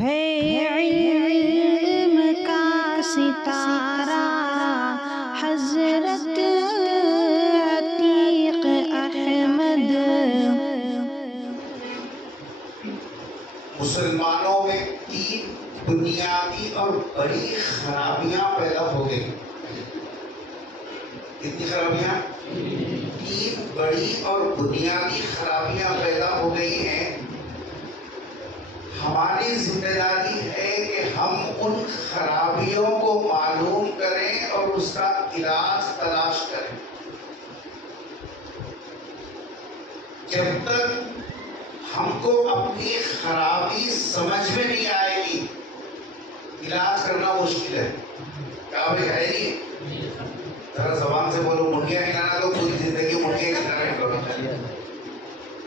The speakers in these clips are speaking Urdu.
ہے علم کا ستارہ حضرت عتیق احمد۔ مسلمانوں میں تین بنیادی اور بڑی خرابیاں پیدا ہو گئی۔ کتنی خرابیاں؟ تین بڑی اور بنیادی خرابیاں پیدا ہو گئی ہیں۔ ہماری ذمہ داری ہے کہ ہم ان خرابیوں کو معلوم کریں اور اس کا علاج تلاش کریں۔ جب تک ہم کو اپنی خرابی سمجھ میں نہیں آئے گی، علاج کرنا مشکل ہے۔ کیا بھائی ہے نہیں؟ ذرا زبان سے بولو، منڈیاں کھلانا تو پوری زندگی منڈیاں کھلانا ہے۔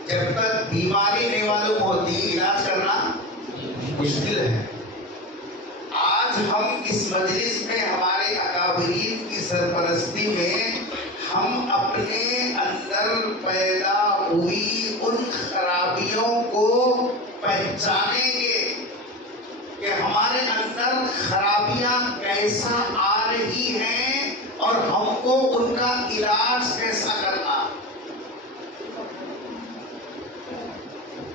جب تک بیماری نہیں معلوم ہوتی، علاج کرنا مشکل ہے۔ آج ہم اس مجلس میں ہمارے اکابرین کی سرپرستی میں ہم اپنے اندر پیدا ہوئی ان خرابیوں کو پہچانیں گے کہ ہمارے اندر خرابیاں کیسا آ رہی ہیں اور ہم کو ان کا علاج کیسا کرنا۔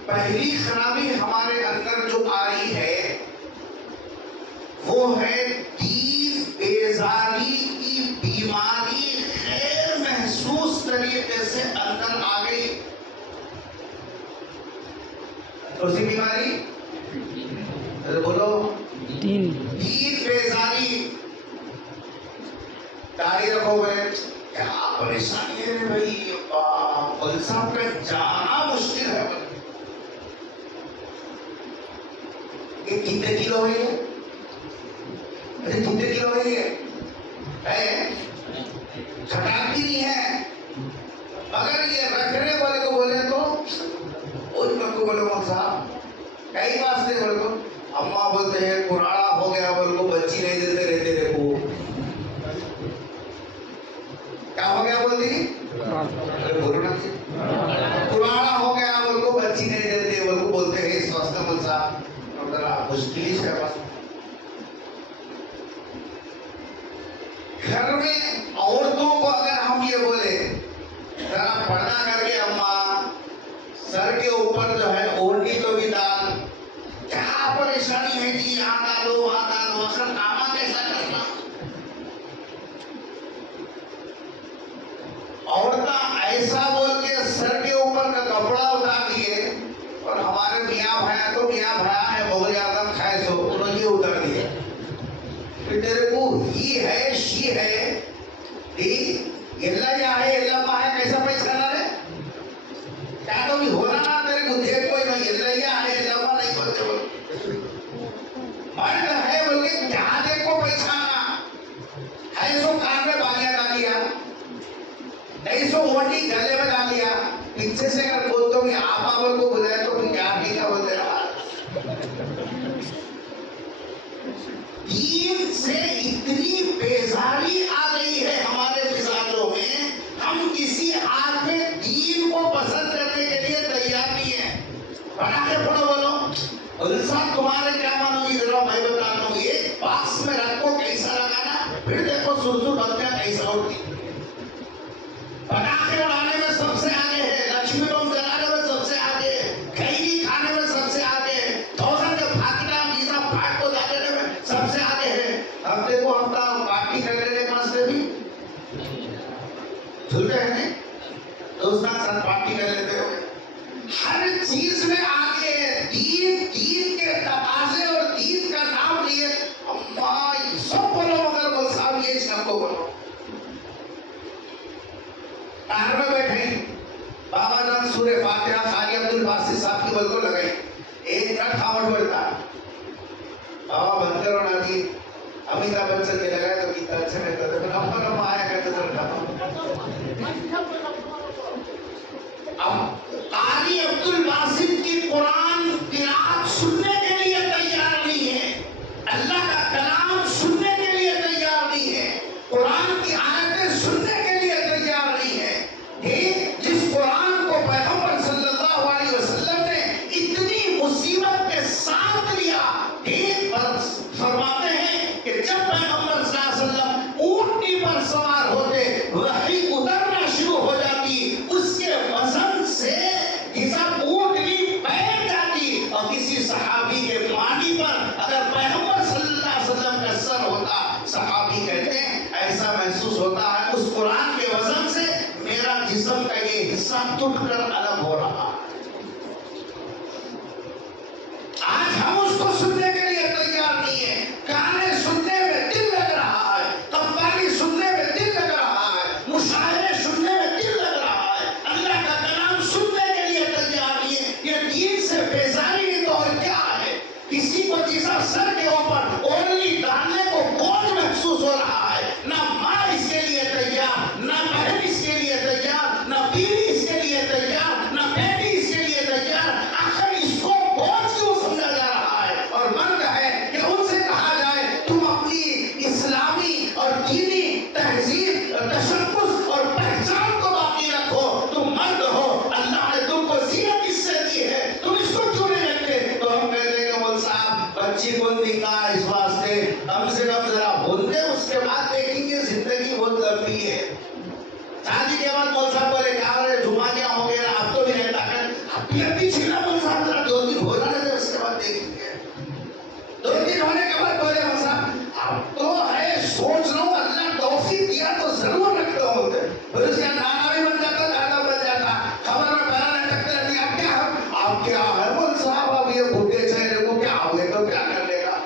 پہلی خرابی ہمارے اندر جو آ رہی ہے وہ ہے دین بیزاری کی بیماری غیر محسوس طریقے سے اندر آ گئی۔ کون سی بیماری؟ بولو، دین بیزاری۔ داڑھی رکھو گے، کیا پریشانی ہے بھائی، مول صاحب کا جانا مشکل ہے۔ یہ کتنے کلو ہے؟ کتنے کلو ہے؟ کھٹاک بھی نہیں ہے، اگر یہ رکھنے والے کو بولے تو ان کو بولے مول صاحب کئی واسطے بولے تو اماں بولتے ہیں قراڑا ہو گیا، بولے کو بچی نہیں دیتے رہتے دیکھو۔ کیا ہو گیا بولتی؟ بولو نا، قراڑا ہو گیا، بولے کو بچی نہیں دیتے، بولے کو بولتے ہیں اس واسطے مول صاحب مشکل ہی ہے۔ بس گھر میں عورتوں کو اگر ہم یہ بولے ذرا پردہ کر کے اماں سر کے اوپر جو ہے اوڑھنی تو بھی ڈال، کیا پریشانی ہے جی، یہاں ڈالو وہاں ڈالو، اصل کاما کیسا کرنا۔ عورتیں ایسا بول کے سر کے اوپر کا کپڑا اتار دیے، اور ہمارے میاں بھایا تو میاں بھایا ہے مغل اعظم کھائے سو، انہوں نے یہ اتار دیا۔ تیرے کو ہی ہے شی ہے اللہ یا ہے اللہ ماں ہے، کیسا پہچانا رہے؟ کیا تو بھی ہونا نا تیرے کو دیکھ کوئی نہیں، اللہ یا ہے اللہ ماں نہیں بولتے بولتے مرد ہے بول کے کیا دیکھو پہچانا ہے؟ سو کان میں بالیاں ڈال لیا، نہیں سو اوڑھنی گلے میں ڈال لیا، پیچھے سے اگر بولتے ہو آپ آبر کو بلائے تو پھر کیا بھی کا بولتے رہا۔ دین سے اتنی بیزاری آ گئی ہے ہمارے مزاجوں میں، ہم کسی حال میں دین کو پسند کرنے کے لیے تیار نہیں ہیں۔ بنا کے پڑھو بولو، صاحب تمہارے کیا مانو گی، ذرا میں بتاتا ہوں، ایک باکس میں رکھو کیسا لگانا، پھر دیکھو سرسو بتیاں کیسا اٹھتی۔ پٹاخے اڑانے میں سب سے آگے ہے، لکشمی بم جلانے میں سب سے آگے ہے، کھینی کھانے میں سب سے آگے ہے، تھوسن کے پھاکنا میزا پھاٹ کو جانے میں سب سے آگے ہے۔ ہفتے کو ہفتہ پارٹی کر لینے کے واسطے بھی جھوٹے ہیں، دوستان ساتھ پارٹی کر لیتے ہو، ہر چیز میں آگے ہے۔ دین کے تقاضے اور دین کا نام لیے اماں سب بولو، مگر وہ صاحب یہ سب کو بولو۔ کار میں بیٹھے بابا جان سورہ فاتحہ قاری عبد الباسط صاحب کی بل کو لگائی، ایک منٹ خاموش بیٹھتا، بابا بند کرو نا جی، امیتابھ بچن کے لگائے تو کتنا اچھا رہتا تھا، پھر اب تک آیا کرتے تھے رکھا اب قاری عبد الباسط کی قرآن قرات سننے کے لیے تیار نہیں ہے، اللہ کا کلام سننے کے لیے تیار نہیں ہے، قرآن کی آیتیں سننے کے لیے تیار نہیں ہے۔ جس قرآن کو پیغمبر صلی اللہ علیہ وسلم نے اتنی مصیبت کے ساتھ لیا، صحابی کے معنی پر اگر پیغمبر صلی اللہ علیہ وسلم کا سر ہوتا، صحابی کہتے ہیں ایسا محسوس ہوتا ہے اس قرآن کے وزن سے میرا جسم کا یہ حصہ ٹوٹ کر الگ ہو رہا ہے۔ آج ہم اس کو سننے کے لیے تیار نہیں ہیں۔ گانے سننے میں دل لگ رہا ہے، قوالی سننے میں دل لگ رہا ہے، مشاعرے سننے میں دل لگ رہا ہے، اللہ کا کلام سننے کے لیے تیار نہیں ہے۔ یہ دین سے بیزاری نہیں تو اور کیا ہے؟ کسی کو جیسا سر کے اوپر اونلی ڈالنے کو بوجھ محسوس ہو رہا ہے، نہ ماں اس کے لیے تیار، نہ بہن اس کے لیے تیار، نہ بیوی اس کے لیے تیار، نہ بیٹی اس کے لیے تیار۔ آخر اس کو بوجھ کیوں سمجھا جا رہا ہے؟ اور مرد ہے کہ ان سے کہا جائے تم اپنی اسلامی اور دینی تہذیب، تشخص اور پہچان کو باقی رکھو، تم مرد ہو، اللہ نے تم کو زینت اس سے دی ہے، تم اس کو کیوں نہیں رکھتے؟ تو ہم کہتے ہیں کہ مول صاحب بچی کو نکاح اس واسطے کم سے کم ذرا بول دیں، اس کے بعد دیکھیں گے زندگی بہت لمبی ہے۔ شادی کے بعد مول صاحب بولے کہا رہے جمعہ کیا ہو گیا، اب تو بھی رہتا ہے، اب بھی ابھی چھلا مول صاحب ذرا 2 دن ہو رہا ہے، اس کے بعد دیکھیں گے۔ 2 دن ہونے کے بعد بولے مول صاحب اب تو ہے سوچ رہا ہوں اللہ توفیق دیا تو ضرور رکھتا ہوں۔ پھر اس کا نانا بھی بن جاتا، دادا بن جاتا، خبر میں پہلا لٹکتے رہتی اب کیا ہے، اب کیا ہے مول صاحب، اب یہ بڈھے چہرے کو کیا ہوئے تو کیا کر لے گا۔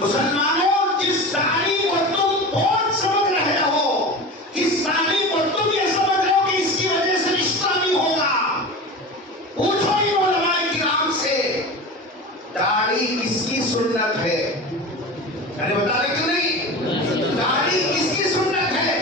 مسلمانوں جس تعلیم کو تم بہت سمجھ رہے ہو، جس تعلیم کو تم یہ سمجھ رہے ہو کہ اس کی وجہ سے رشتہ نہیں ہوگا، پوچھو ہی علماء کرام سے داڑھی کس کی سنت ہے؟ میں نے بتا دیں کیوں نہیں؟ داڑھی کس کی سنت ہے؟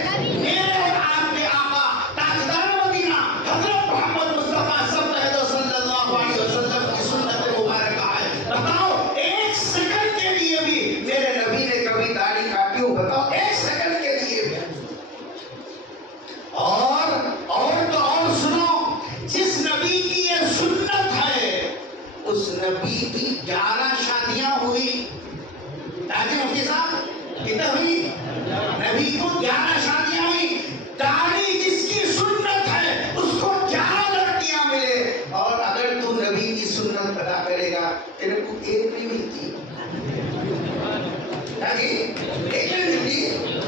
میرے اور آپ کے آقا تاجدار مدینہ حضرت محمد مصطفیٰ صلی اللہ علیہ وسلم کی سنت مبارکہ ہے۔ بتاؤ ایک سیکنڈ کے لیے بھی میرے نبی نے کبھی داڑھی کاٹی ہو؟ بتاؤ ایک سیکنڈ کے لیے بھی۔ اور تو اور سنو، جس نبی کی یہ سنت ہے اس نبی کی 11 شادیاں ہوئی۔ تاجی مفتی صاحب کتنا ہوئی؟ نبی کو 11 شادیاں ہوئی۔ داڑھی جس کی سنت ہے اس کو 11 لڑکیاں ملے، اور اگر تو نبی کی سنت ادا کرے گا تیرے کو ایک نہیں ملتی، ایک نہیں ملتی۔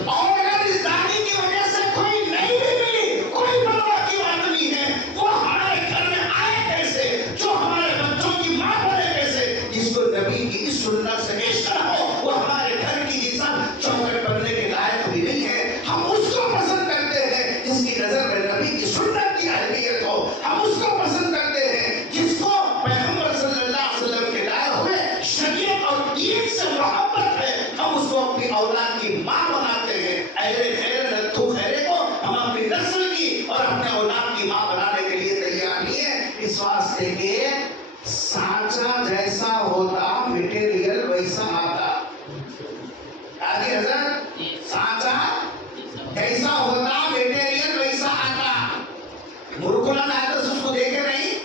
اور اگر اس داڑھی کی وجہ سے کوئی نہیں بھی ملی، کوئی پرواہ کی بات نہیں ہے، وہ ہمارے گھر میں آئے کیسے، جو ہمارے بچوں کی ماں بنے کیسے؟ جس کو نبی کی اس سنت سے عشق ہو وہ ہمارے گھر کی عزت چوکٹ بننے کے لائق بھی نہیں ہے۔ ہم اس کو پسند کرتے ہیں جس کی نظر میں نبی کی سنت کی اہمیت ہو، ہم اس کو پسند کرتے ہیں جس کو پیغمبر صلی اللہ علیہ وسلم کے لائے ہوئے شریعت اور دین سے محبت ہے، ہم اس کو اپنی اولاد کی ماں بناتے ہیں۔ اہل خیر لتھو خیرے کو ہم اپنی نسل کی اور اپنے اولاد کی ماں بنانے کے لیے تیار نہیں ہے، اس واسطے کہ سانچا جیسا ہوتا مٹیریل ویسا آتا۔ قاضی حضرت سانچا جیسا ہوتا مٹیریل ویسا آتا۔ مرکلن آتا اس کو دیکھے نہیں؟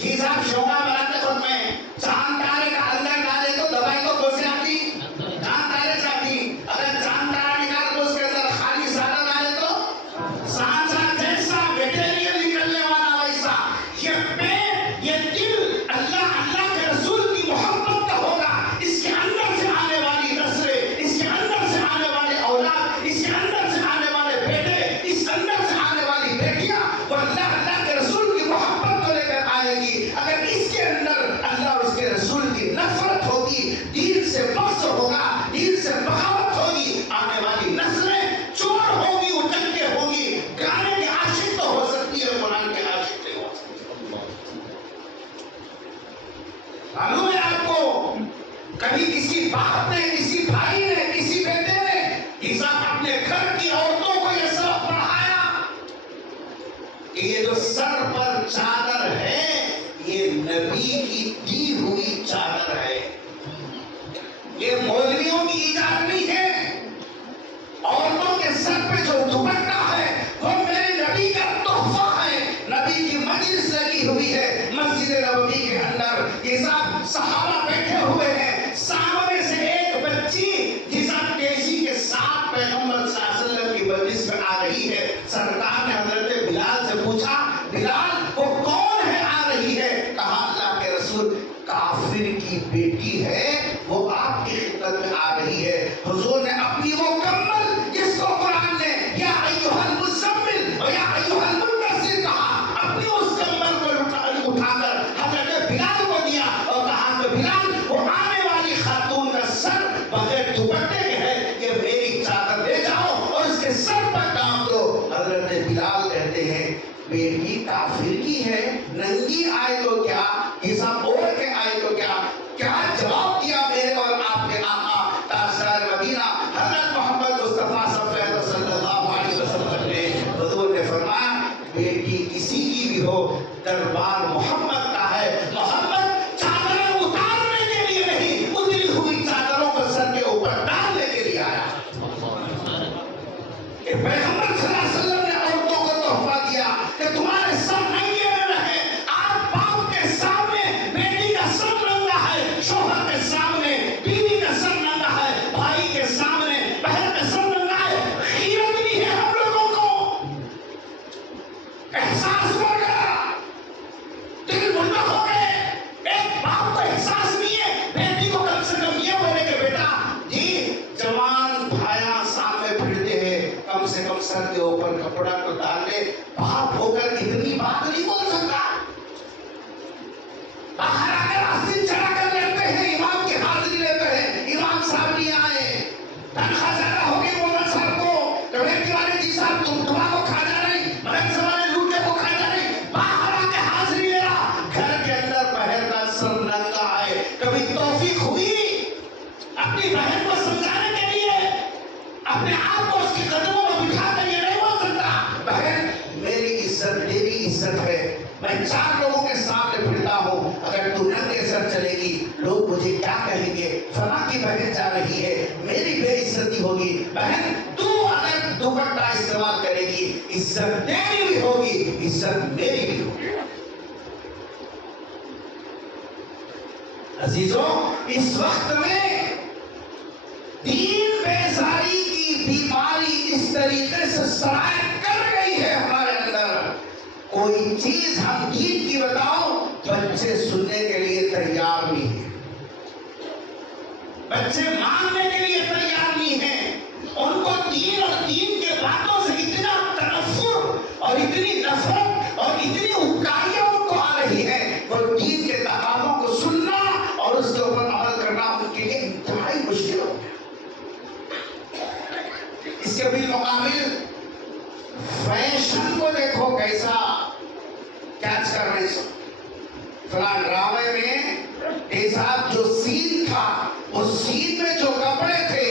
جی صاحب شوقہ بناتے خود میں چاند تارے کا اندر ڈالے تو دوائی تو کون سے آتی؟ چاند تارے سے آتی۔ اگر چاند تارا نکال تو اس کے اندر خالی سادہ ڈالے تو سانچا جیسا مٹیریل نکلنے والا ویسا۔ یہ پیٹ، یہ دل اللہ اللہ کے رسول کی محبت کا ہوگا، اس کے اندر سے آنے والی نسلیں، اس کے اندر سے آنے والے اولاد، اس کے اندر سے آنے والے بیٹے، اس اندر سے آنے والی بیٹیاں وہ اللہ اللہ کے رسول کی محبت کو لے کر آئے گی۔ اگر اس کے اندر اللہ اور اس کے رسول کی نفرت ہوگی، دین سے بغض ہوگا، دین سے بغاوت ہوگی، آنے والی نسلیں چور ہوگی، اٹکے ہوگی، گانے کے عاشق تو ہو سکتی ہے، قرآن کے عاشق نہیں ہو سکتی۔ معلوم ہے آپ کو کبھی کسی باپ نے، کسی بھائی نے، کسی بیٹے نے جیسا اپنے گھر کی عورتوں کو یہ سبق پڑھایا کہ یہ جو سر پر چادر ہے یہ نبی کی دی ہوئی چادر ہے، یہ مولویوں کی ایجاد نہیں ہے۔ عورتوں کے سر پہ جو دوپٹہ ہے وہ میرے نبی کا تحفہ ہے، نبی کی مجلس لگی ہوئی ہے مسجد نبوی کے اندر، یہ سب صحابہ بیٹھے ہوئے ہیں، سامنے سے ایک بچی جسا تیزی کے ساتھ پیغمبر صلی اللہ علیہ وسلم کی مجلس میں آ رہی ہے۔ سرکار نے حضرت بلال سے پوچھا، بلال ننگی آئے تو کیا، حساب اوڑھ کے آئے تو کیا، کیا جواب دیا میرے اور آپ کے آقا تاجدار مدینہ حضرت محمد مصطفیٰ صلی اللہ علیہ وسلم نے؟ حضور نے فرمایا بیٹی کسی کی بھی ہو دربار محمد کا ہے، محمد چادریں اتارنے کے لیے نہیں، اتری ہوئی چادروں کو سر کے اوپر ڈالنے کے لیے آیا۔ کہ پیغمبر صلی اللہ علیہ وسلم نے عورتوں کو تحفہ دیا کہ تمہارے سر ننگے نہ رہے۔ آپ باپ کے سامنے بیٹی کا سر ننگا ہے، شوہر کے سامنے بیوی کا سر ننگا ہے، بھائی کے سامنے بہن کا سر ننگا ہے۔ غیرت نہیں ہے ہم لوگوں کو، احساس ہو گیا، دل بلند ہو گئے۔ ایک باپ کو احساس نہیں ہے بیٹی کو کم سے کم یہ بولے کہ بیٹا جی جوان بھائیاں سامنے پھرتے ہیں، کم سے کم سر کے اوپر کپڑا تو ڈال لے۔ باپ ہو کر اتنی بات نہیں بول سکتا۔ باہر آ کر آستین چڑھا کر لیتے ہیں، امام کی حاضری لیتے ہیں، امام صاحب نہیں آئے، تنخواہ زیادہ ہوگی مولانا صاحب کو، کمیٹی والے جی صاحب تم دعا کو کھا جا رہی، مرکز والے لوٹے کو کھا جا رہی، باہر آ کے حاضری لے رہا، گھر کے اندر بہن کا سر ننگا ہے۔ کبھی توفیق ہوئی اپنی بہن کو سمجھانے کے لیے، اپنے آپ کو اس کے قدموں میں بٹھا کر یہ نہیں بول سکتا بہن میری عزت تیری عزت ہے، میں چار لوگوں کے سامنے پھرتا ہوں، اگر تو ننگے سر چلے گی لوگ مجھے کیا کہیں گے، فلاں کی بہن جا رہی ہے میری بے عزتی ہوگی۔ بہن تو اگر دوپٹہ استعمال کرے گی عزت تیری بھی ہوگی، عزت میری بھی ہوگی۔ عزیزوں اس وقت میں دین بیزاری کی بیماری اس طریقے سے سرایت کر گئی ہے ہمارے اندر، کوئی چیز ہم دین کی بتاؤ بچے سننے کے لیے تیار نہیں ہیں، بچے ماننے کے لیے تیار نہیں ہیں۔ ان کو دین اور دین کے باتوں سے اتنا تنفر اور اتنی نفرت اور اتنی اکائیاں ان کو آ رہی ہے، وہ دین کے تقاضوں کو سننا اور اس کے اوپر عمل کرنا ان کے لیے انتہائی مشکل ہو گیا۔ اس کے بالمقابل فیشن کو دیکھو کیسا کیچ کر رہے ہیں۔ فلاں ڈرامے میں صاحب جو سین تھا اس سین میں جو کپڑے تھے،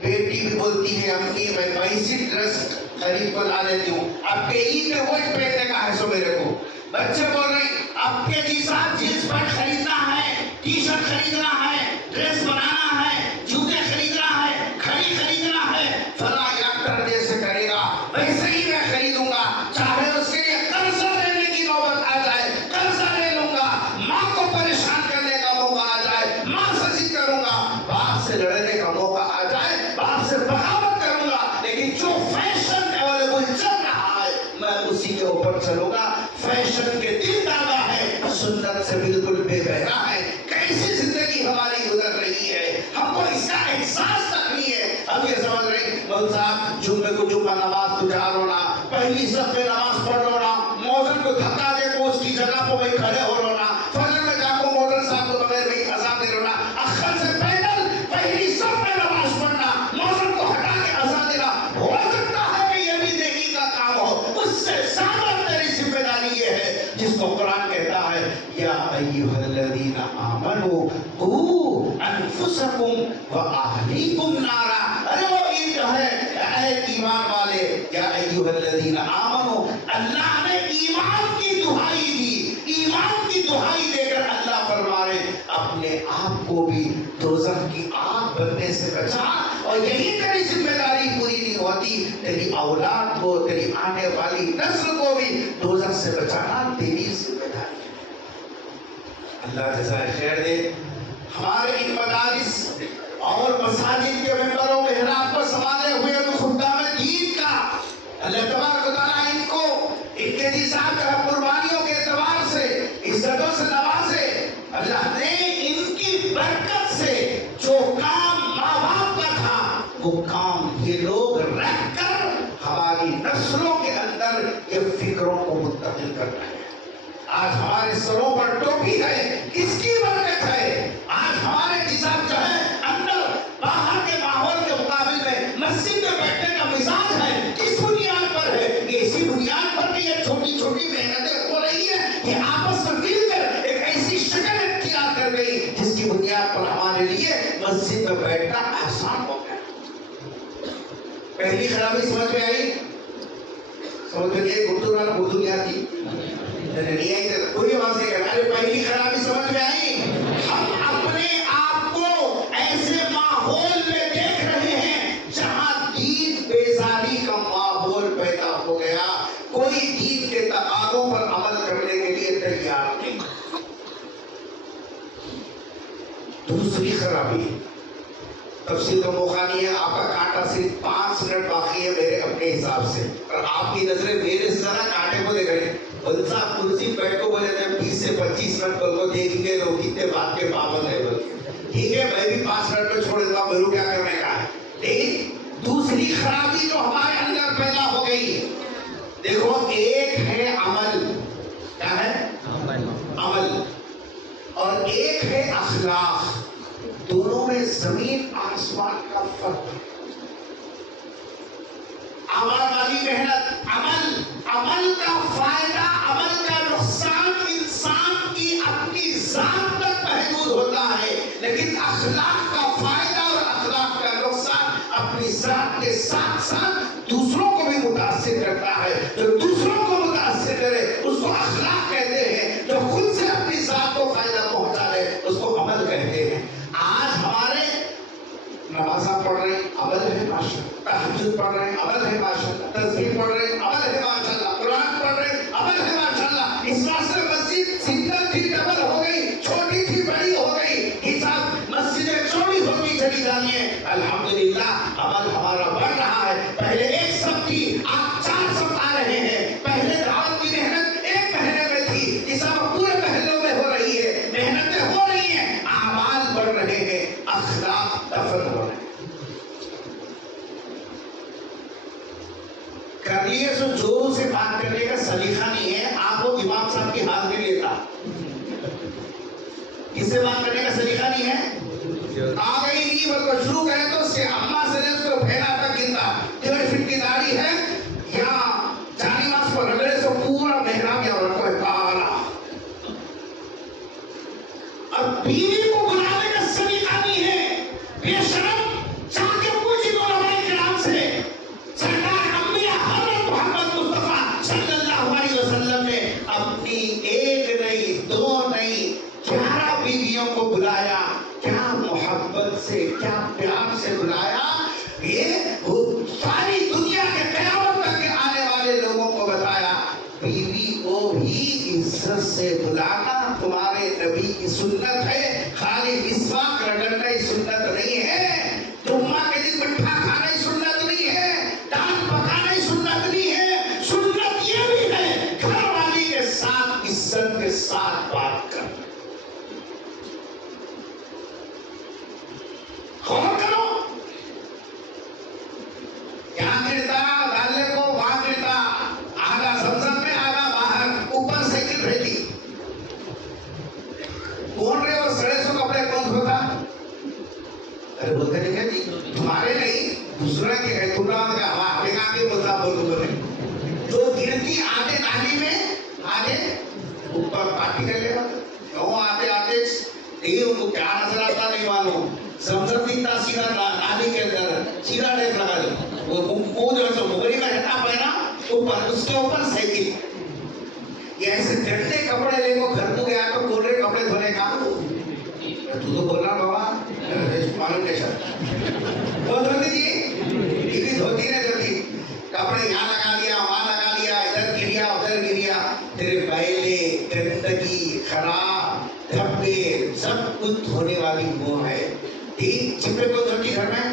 بیٹی بھی بولتی ہے امی میں ویسی ڈریس خرید کو لا لیتی ہوں، اب کے عید میں وہی پہننے کا ہے سو میرے کو۔ بچے بول رہے ہیں اب کے جی صاحب جینس پینٹ خریدنا ہے، ٹی شرٹ خریدنا ہے، ڈریس بنانا ہے، جوتے خریدنا ہے، گھڑی خریدنا ہے، فلاں ایکٹر جیسے کرے گا ویسے ہی میں خریدوں گا، چاہے اس کے لیے قرضہ لینے کی نوبت آ جائے قرضہ لے لوں گا، ماں کو پریشان کرنے کا موقع آ جائے ماں سے ضد کروں گا، باپ سے لڑنے کا موقع آ جائے باپ سے بغاوت کروں گا، لیکن جو فیشن اویلیبل چل رہا ہے میں اسی کے اوپر چلوں گا۔ فیشن کے دل دادا ہے، سنت سے بالکل بے بہرا ہے۔ کیسی زندگی ہماری گزر رہی ہے، ہم کو اس کا احساس تک نہیں ہے۔ ہم یہ سمجھ رہے ہیں مول صاحب جمعے کو جمعہ نماز تجار ہونا، پہلی صف میں نماز پڑھ ہونا، موزن کو دھکا دے کو اس کی جگہ پہ وہی کھڑے ہو رونا، فجر میں جا کو موزن صاحب کو بغیر وہی اذان دے رونا، اخر سے پیدل پہلی صف میں نماز پڑھنا، موزن کو ہٹا کے اذان دینا۔ ہو سکتا ہے کہ یہ بھی نیکی کا کام ہو، اس سے زیادہ تیری ذمہ داری یہ ہے جس کو قرآن کہتا ہے یا ایھا الذین آمنوا قوا انفسکم واہلیکم نارا۔ ارے وہ عید ہے اے ایمان والے، یا ایھا الذین آمنوا، اللہ نے ایمان کی دہائی دی، ایمان کی دہائی دے کر اللہ فرما رہے اپنے آپ کو بھی دوزخ کی آگ بننے سے بچا، اور یہی تیری ذمہ داری پوری نہیں ہوتی تیری اولاد کو تیری آنے والی نسل کو بھی دوزخ سے بچانا تیری ذمہ داری ہے۔ اللہ جزائے خیر دے۔ ہمارے ان مدارس اور مساجد کے ممبروں محراب کو سنبھالے ہوئے خدام دین کا اللہ تبارک و تعالیٰ ان کو ان کے جی صاحب کا قربانیوں کے اعتبار سے عزتوں سے نوازے۔ اللہ نے ان کی برکت سے جو کام ماں باپ کا تھا وہ کام یہ لوگ رکھ کر ہماری نسلوں کے اندر یہ فکروں کو منتقل کر رہے ہیں۔ آج ہمارے سروں پر ٹوپی ہے، کس کی برکت ہے؟ آج ہمارے نصاب جو ہے اندر باہر کے ماحول کے مقابل میں مسجد میں بیٹھنے کا مزاج ہے، کس بنیاد پر ہے؟ اسی بنیاد پر کہ یہ چھوٹی چھوٹی محنتیں ہو رہی ہیں، یہ آپس میں مل کر ایک ایسی شکل اختیار کر گئی جس کی بنیاد پر ہمارے لیے مسجد میں بیٹھنا آسان ہو گیا. پہلی خرابی سمجھ میں آئی؟ سمجھ میں آئی؟ اردو کیا تھی؟ نہیں آئی تو پوری بات سے کہنا. پہلی خرابی سمجھ میں آئی؟ ہم اپنے آپ کو ایسے ماحول میں دیکھ رہے ہیں جہاں دین بیزاری کا ماحول پیدا ہو گیا. کوئی دین کے تقاضوں پر عمل کرنے کے لیے تیار نہیں. دوسری خرابی تفصیل کا موقع نہیں ہے. آپ کا کانٹا صرف 5 منٹ باقی ہے میرے اپنے حساب سے, اور آپ کی نظریں میرے سے زیادہ کانٹے کو دیکھ رہے ہیں. بل صاحب کرسی بیٹھ کو بولے تھے 20 سے 25 منٹ بل کو دیکھیں گے لوگ کتنے بات کے پابند ہے. بل ٹھیک ہے, میں بھی 5 منٹ میں چھوڑ دیتا ہوں, میرے کیا کرنے کا ہے. لیکن دوسری خرابی جو ہمارے اندر پیدا ہو گئی, دیکھو ایک ہے عمل, کیا ہے عمل, اور ایک ہے اخلاق. دونوں میں زمین آسمان کا فرق ہے. عمل والی محنت, عمل کا فائدہ, عمل کا نقصان انسان کی اپنی ذات تک محدود ہوتا ہے, لیکن اخلاق کا فائدہ اور اخلاق کا نقصان اپنی ذات کے ساتھ ساتھ دوسروں کو بھی متاثر کرتا ہے. جو دوسروں کو متاثر کرے اس کو اخلاق کہتے ہیں, جو خود سے اپنی ذات کو فائدہ پہنچا دے اس کو عمل کہتے ہیں. آج ہمارے نمازاں پڑھ رہے ہیں, عمل ہے ماشاءاللہ. تہجد پڑھ رہے ہیں, عمل ہے ماشاءاللہ. تسبیح پڑھ رہے ہیں, عمل ہے ماشاءاللہ. قرآن پڑھ رہے ہیں, عمل ہے ماشاءاللہ. اس واسطے مسجد سنگل تھی ڈبل ہو گئی, چھوٹی تھی بڑی ہو گئی, حساب مسجدیں چوڑی ہوتی چلی جانی ہے. الحمدللہ عمل ہمارا بڑھ رہا ہے. پہلے ایک سب تھی, آج 4 سب آ رہے ہیں. پہلے دعوت کی محنت ایک مہینے میں تھی, حساب پورے محلوں میں ہو رہی ہے. محنتیں ہو رہی ہیں, اعمال بڑھ رہے ہیں, اخلاق دفن ہو رہے ہیں. کر لیے سو زور سے بات کرنے کا سلیقہ نہیں ہے. آپ کو امام صاحب کی حاضری لیتا, کس سے بات کرنے کا سلیقہ نہیں ہے. آ گئی نہیں بل کو شروع کرے تو اس کے اماں سے اس کو پھیلا تک گنتا. 1.5 فٹ کی داڑھی ہے, یا جانی ماس کو رگڑے سے پورا محراب یا رکھو ہے پارا. اب بیوی کو بلانے کا سلیقہ نہیں ہے. بے شرم جا کے پوچھی دو علماء کرام سے. سرکار انبیاء حضرت محمد مصطفیٰ صلی اللہ علیہ وسلم نے اپنی ایک نہیں, 2 نہیں, 11 بیویوں کو بلایا. کیا محبت سے, کیا پیار سے بلایا. یہ ساری دنیا کے قیامت تک کے آنے والے لوگوں کو بتایا, بیوی کو بھی عزت سے بلانا تمہارے نبی کی سنت ہے. خالی مسواک رگڑنا ہی سنت نہیں ہے. جمعہ کے دن مٹھا کھانا ہی سنت نہیں ہے. دال پکانا ہی سنت نہیں ہے. سنت یہ بھی ہے گھر والی کے ساتھ عزت کے ساتھ بات کرنا. غور کرو, یہاں گرتا ڈالنے کو وہاں گرتا, آگا زمزم میں آگا باہر, اوپر سائیکل رہتی. کون رہے وہ سڑے سو کپڑے کون دھوتا؟ ارے بولتے نہیں کہ جی تمہارے نہیں دوسرا کے گئے, تم رہا کہ ہمیں کہاں کے بولتا بولو بولے. جو گرتی آدھے نالی میں, آدھے اوپر پارٹی کر لے گا. کیوں آتے آتے نہیں, ان کو کیا نظر آتا نہیں معلوم. زمزم دیتا سیدھا نالی کے اندر سیدھا ڈیک لگا دے. وہ جو ہے سو مغری کا ہٹا پہنا اوپر, اس کے اوپر سائیکل. یہ ایسے گندے کپڑے لے کو گھر کو گیا تو بول رہے کپڑے دھونے کا. تو بول رہا بابا معلوم نہیں چلتا. وہ دھوتی تھی, یہ بھی دھوتی نہیں دھوتی. کپڑے یہاں لگا لیا, وہاں لگا لیا, ادھر گریا ادھر گریا. تیرے بیلے, گندگی, خراب دھبے سب کچھ دھونے والی وہ ہے. ٹھیک چپڑے کو دھوتی گھر میں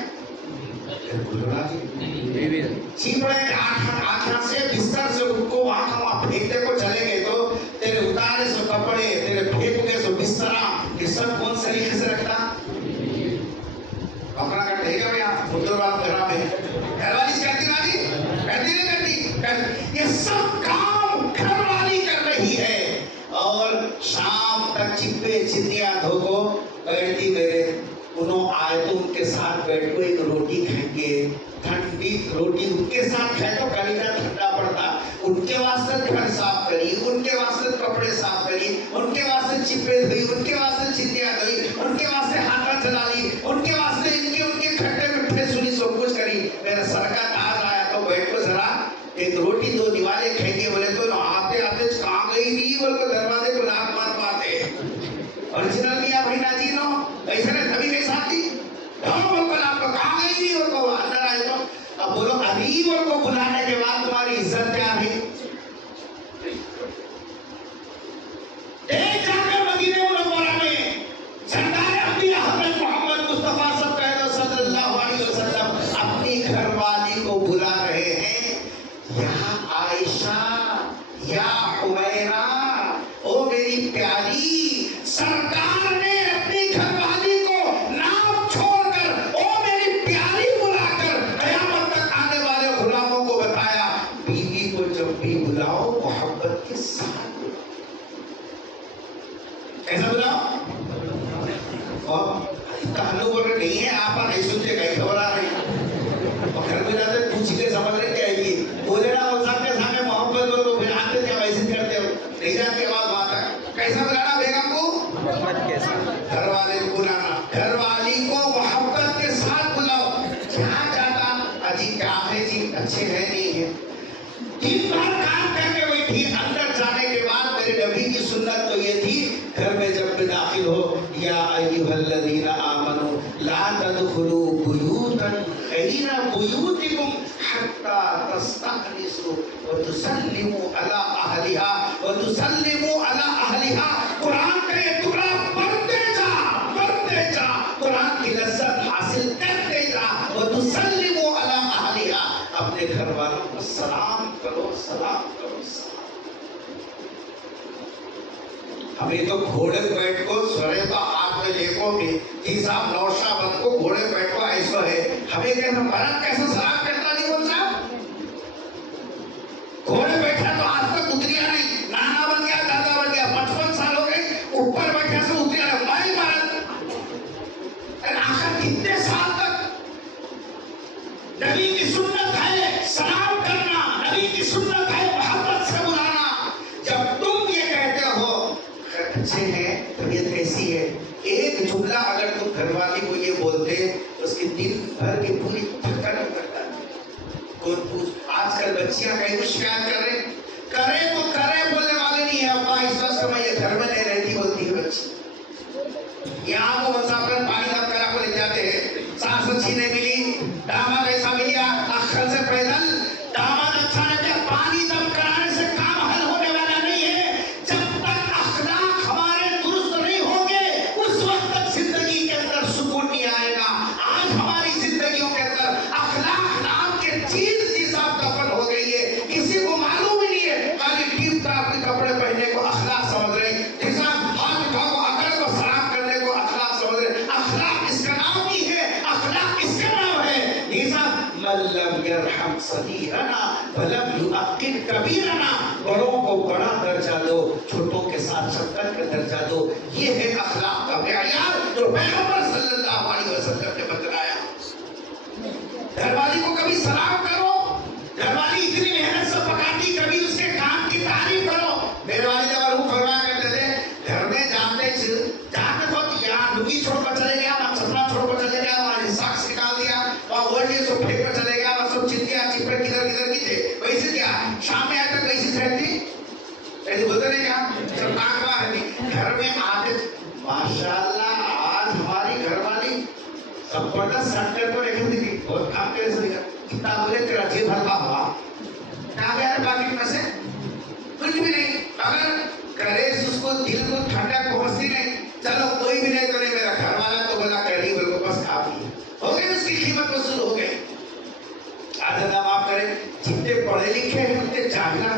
چیپڑے آنکھاں سے بستر سے ان کو وہاں پھینکنے کو چلے گئے تو تیرے اتارے سو کپڑے, تیرے پھینکنے سو بسترا, یہ سب کون سلیقے سے رکھتا. کپڑا کٹے گا بھیا اردو بات کر رہا ہے. گھر والی کرتی نا جی, کرتی نہیں کرتی. یہ سب کام گھر والی کر رہی ہے, اور شام تک چپے چندیاں دھو کو بیٹھتی میرے انہوں آئے تو ان کے ساتھ بیٹھ کو ایک روٹی کھائیں گے. ٹھنڈی روٹی ان کے ساتھ کھائے تو کلیجہ ٹھنڈا پڑتا. ان کے واسطے گھر صاف کری, ان کے واسطے کپڑے صاف کری، ان کے واسطے چپے دھوئی، ان کے واسطے چندیاں دھوئی، ان کے واسطے ہاتھا چلا لی، ان کے واسطے ان کے کھٹے مٹھے سنی سب کچھ کری. میرا سر کا تاج آیا تو بیٹھو ذرا، ایک روٹی دو دیواریں کھائیں گے. بولے تو آتے آتے کہاں گئی نہیں، بول کو دروازے کو لاکھ مار پاتے. اوریجنل میاں بھائی ناجی نو ایسے نے سبھی کے ساتھ تھی. بول کو لاکھ کہاں گئی نہیں، بول کو اندر آئے تو اب بولو ابھی بول کو بلانے کے بعد تمہاری عزت کیا ہے. ایک جا کر مدینے منورہ میں سرکار انبیاء حضرت محمد مصطفیٰ صلی اللہ علیہ وسلم اپنی گھر والی کو بلا رہے ہیں. یا عائشہ، یا حمیرہ، او میری پیاری. سرکار نے اپنی گھر والی کو نام چھوڑ کر او میری پیاری بلا کر قیامت تک آنے والے غلاموں کو بتایا بیوی کو جب بھی بلاؤ محبت کے ساتھ کیسا بلاؤ. اور تعلق اگر نہیں ہے آپ نہیں سنتے کہیں گھبرا رہے ہیں اور گھر میں جاتے پوچھ کے سمجھ رہے کیا ہے یہ بولے نا وہ سب کے سامنے محبت ہو تو پھر آتے کیا ویسے کرتے ہو نہیں جاتے آواز وہاں تک. کیسا بلانا بیگم کو محبت کے ساتھ، گھر والے کو بلانا، گھر والی کو محبت کے ساتھ بلاؤ. کیا چاہتا اجی کیا ہے جی اچھے ہے نہیں ہے، دن بھر کام کر کے بیٹھی. اندر جانے کے بعد میرے نبی کی سنت تو یہ تھی گھر میں جب بھی داخل ہو یا ایھا الذین آمنوا لا تدخلوا بیوتا غیر بیوتکم حتی تستأنسوا وتسلموا علی اہلها وتسلموا علی اہلها. قرآن کا یہ ٹکڑا پڑھتے جا قرآن کی لذت حاصل کرتے جا. وتسلموا علی اہلها، اپنے گھر والوں کو سلام کرو سلام کرو سلام. ہمیں تو گھوڑے بیٹھ کو سرے تو ہاتھ میں لے کو بھی جی صاحب نوشا بند کو گھوڑے بیٹھ کو ایسا ہے. ہمیں کہنا مرد کیسے سلام کرتا نہیں بول صاحب. گھوڑے بیٹھا تو آج تک اتریا نہیں، نانا بن گیا دادا بن گیا 55 سال ہو گئے اوپر بیٹھا سے اتریا نہیں. مائی مرد آخر کتنے سال تک. نبی کی سنت ہے سلام کرنا، نبی کی سنت ہے محبت سے بلانا. جب تم یہ کہتے ہو اچھے ہیں طبیعت کیسی ہے، ایک جملہ اگر تم گھر والی کو یہ بولتے اس کی دن بھر کی پوری تھکن کرتا ہے. کون پوچھ آج کل بچیاں کہیں کچھ شکایت کر رہے کرے تو کرے بولنے والے نہیں ہے. ابا اس وقت میں یہ گھر میں نہیں رہتی بولتی ہے بچی. یہاں کو مسافر پانی دم کرا کو لے جاتے ہیں، ساس اچھی نہیں ملی، داماد ایسا ملیا، اخر سے پیدل داماد اچھا نہیں ملا. پانی دم کرانے سے کام حل ہونے والا نہیں ہے. جب تک اخلاق ہمارے درست نہیں ہوں گے اس وقت تک زندگی کے اندر سکون نہیں آئے گا. آج ہماری زندگیوں کے اندر اخلاق نام کے چیز صاحب دفن ہو گئی ہے. کسی کو معلوم ہی نہیں ہے، خالی ٹیپ ٹاپ کے کپڑے پہننے کو اخلاق سمجھ رہے ہیں. ہاتھ اٹھاؤ اکڑ کو سلام کرنے کو اخلاق سمجھ رہے ہیں. اخلاق اس کا نام نہیں ہے، اخلاق اس کا نام ہے من لم يرحم صغیرنا ولم یعقل کبیرنا. بڑوں کو بڑا درجہ دو، چھوٹوں کے ساتھ شفقت کا درجہ دو. یہ ہے اخلاق کا معیار جو پیغمبر صلی اللہ علیہ وسلم نے بتلایا. گھر والی کو کبھی سلام کرو. گھر والی اتنی محنت سے پکاتی، کبھی اس کے کام کی تعریف کرو. میرے والد مرحوم فرمایا کرتے تھے گھر میں جاتے وقت یہاں لنگی چھوڑ کر چلے گیا، وہاں چپلا چھوڑ کر چلے گیا، وہاں ساکس نکال دیا، وہاں ورڈ یہ سب پھینک کر چلے گیا، وہاں سب چندیاں چپڑے کدھر کدھر کی تھے. ویسے کیا شام میں آئے تک ویسی رہتی ایسے بولتے نہیں کیا سب کام کھا رہتی. گھر میں آتے ماشاءاللہ آج ہماری گھر والی زبردست سٹ کر رکھی تھی. بہت کام کرے سے کتنا بولے تیرا جیب ہلکا ہوا کہاں گیا باقی میں سے کچھ بھی نہیں. اگر کرے اس کو دل کو ٹھنڈک پہنچتی نہیں، چلو کوئی بھی نہیں تو نہیں، میرا گھر والا تو بولا کری بول کو بس کافی ہو گئی، اس کی قیمت وصول ہو گئی. آج اللہ معاف کرے جتنے پڑھے لکھے ہیں اتنے جاہلا.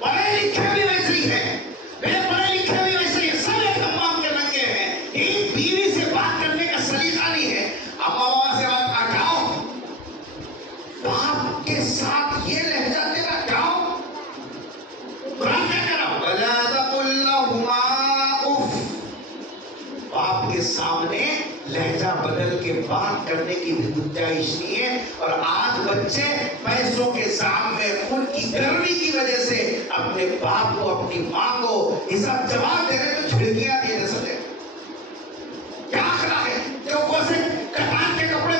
پڑھے لکھے بھی ویسے ہی ہیں، بے پڑھے لکھے بھی ویسے ہی، سب ایک امام کے رنگے ہیں. ایک بیوی سے بات کرنے کا سلیقہ نہیں ہے. اما بابا سے بات ہٹاؤ، باپ کے ساتھ یہ لہجہ تیرا ہٹاؤ. قرآن کیا کہہ رہا وَلَا تَقُلْ لَهُمَا اُفٍّ. باپ کے سامنے لہجہ بدل کے بات کرنے کی بھی گنجائش نہیں ہے. اور آج بچے پیسوں کے سام میں خون کی گرمی کی وجہ سے اپنے باپ کو اپنی ماں کو حساب جواب دے رہے تو جھڑکیاں دے سکتے. کیا اخلاق ہے؟ چوکوں سے کتان کے کپڑے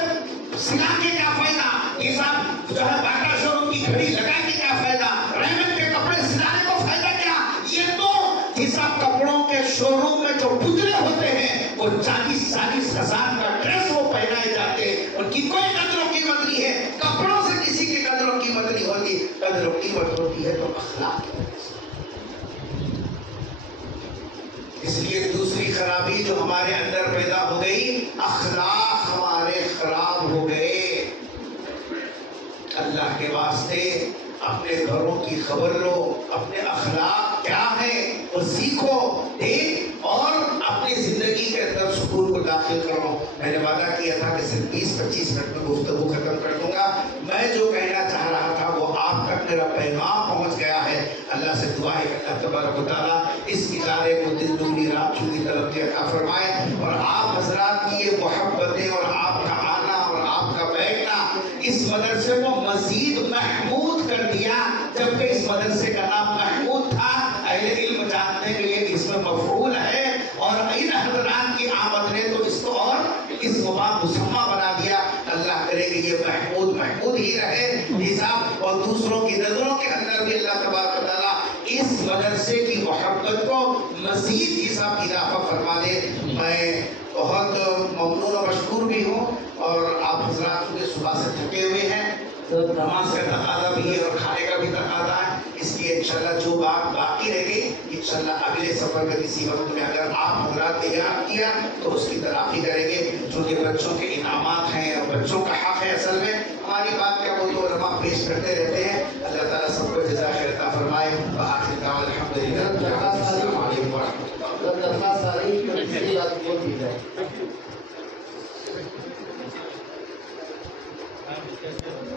سلا کے کیا فائدہ؟ حساب جو ہے باٹا شو روم کی گھڑی لگا کے کیا فائدہ؟ ریمنڈ کے کپڑے سلانے کو فائدہ کیا؟ یہ تو حساب کپڑوں کے شو روم میں جو پتلے ہوتے ہیں وہ 40,000 کا ڈریس وہ پہنائے جاتے ہیں. ان کی کوئی قدر و قیمت نہیں ہے. کپڑوں سے کسی کی قدر و قیمت نہیں ہوتی. قدر و قیمت ہوتی ہے تو اخلاق کی وجہ سے. اس لیے دوسری خرابی جو ہمارے اندر پیدا ہو گئی، اخلاق ہمارے خراب ہو گئے. اللہ کے واسطے اپنے گھروں کی خبر لو، اپنے اخلاق کیا ہے وہ سیکھو، دیکھ اور اپنی زندگی کے اندر سکون کو داخل کرو. میں نے وعدہ کیا تھا کہ صرف 20-25 منٹ میں گفتگو ختم کر دوں گا. میں جو کہنا چاہ رہا تھا وہ آپ تک میرا پیغام پہنچ گیا ہے. اللہ سے دعا ہے کہ اللہ تبارک و تعالیٰ اس ادارے کو دن دگنی رات چوگنی ترقی عطا فرمائے. اور آپ حضرات کی یہ محبتیں اور آپ کا آنا اور آپ کا بیٹھنا اس مدرسے کو مزید محمود کر دیا. جبکہ اس مدرسے کا نام محمود تھا، اہل علم جانتے ہیں کہ یہ اس میں مفعول ہے، اور ان حضرات کی آمد نے تو اس کو اور اس مباب مسمہ بنا دیا. اللہ کرے کہ یہ محمود محمود ہی رہے حساب، اور دوسروں کی نظروں کے اندر بھی اللہ تبارک و تعالیٰ اس مدرسے کی محبت کو مزید حساب اضافہ فرما دے. میں بہت ممنون و مشکور بھی ہوں، اور آپ حضرات کیونکہ صبح سے تھکے ہوئے ہیں تو نماز کا تقاضا بھی ہے اور کھانے کا بھی تقاضا ہے. اس لیے انشاءاللہ جو بات باقی رہ گئی انشاءاللہ اگلے سفر میں کسی وقت میں اگر آپ حضرات نے یاد کیا تو اس کی تلافی کریں گے. چونکہ بچوں کے انعامات ہیں اور بچوں کا حق ہے. اصل میں ہماری بات کیا وہ تو علماء پیش کرتے رہتے ہیں. اللہ تعالیٰ سب کو جزا خیر عطا فرمائے. وآخر دعوانا الحمدللہ. السلام علیکم ورحمۃ اللہ.